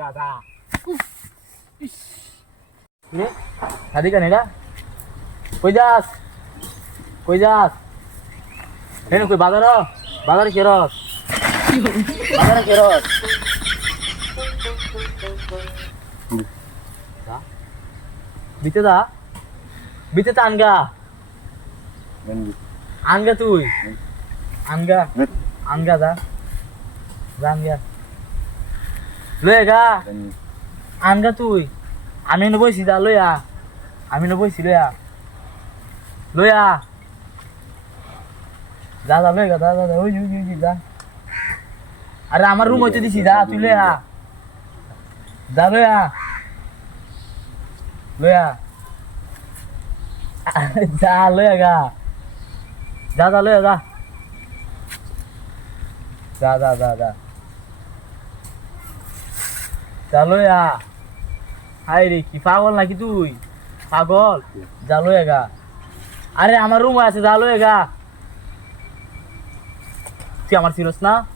গাধা রে শাদি কানে না কই যাস হেন কই বাজারে কেরস দা বিতে তা আনগা তুই আনগা যা আনগা লয়ে গা আনগা তুই আমি ন বইছি যা লয়া লয়া যা লয়ে গা যা ওই যা আরে আমার রুম হইতে দিছি যা তুই লয়া যা লয়া যা লয়া গা যা লয়া যা চলো হাই রে কি পাগল নাকি তুই পাগল জালো এগা আরে আমার রুম আছে জালো এগা তুই আমার চিনস না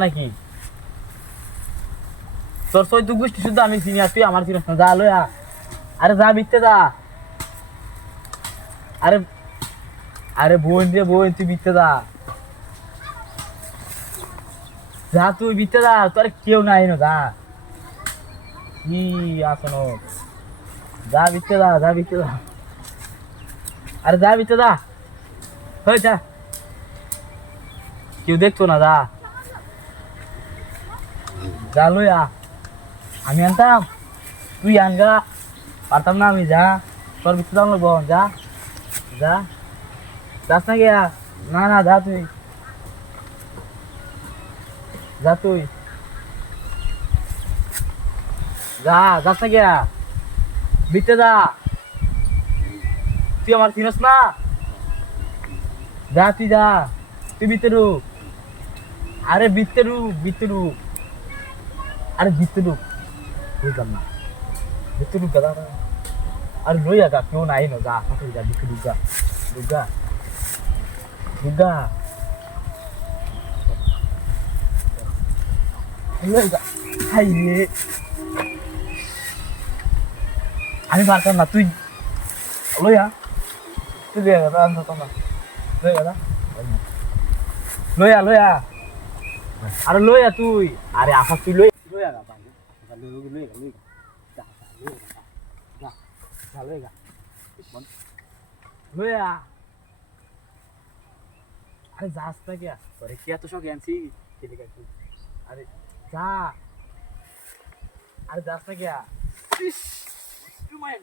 নাকি তোর সই গোষ্ঠী শুদ্ধ আমি চিনি আর তুই আমার চিনস না জালো আরে যা বিতে যা আরে বোন তুই বিতে যা তুই বিতে যা তোর কেউ নাই না যা কি আসনো যা বিতে যা আরে যা বিতে যা হয়ে যা কেউ দেখতো না যা লইয়া আমি আনতাম তুই আনগা পারতাম না আমি যা তোর বিতে দাম লাগবো যাস না গিয়া না যা তুই যাস না গিয়া বিতে যা তুই আমার চিনস না তুই বিতে ঢুক আরে বিতে ঢুক বুঝলাম না বিতে ঢুক গাদা আরে লইয়া গা কেউ নাই না যা বিতে ঢুক গা আমি পারতাম না তুই লইয়া আরে লইয়া তুই আরে আকাশ তুই লইয়া আরে যাস না কে তোরে কি এত শখ আনছি আরে যা আরে যাস না কে ঘুমায়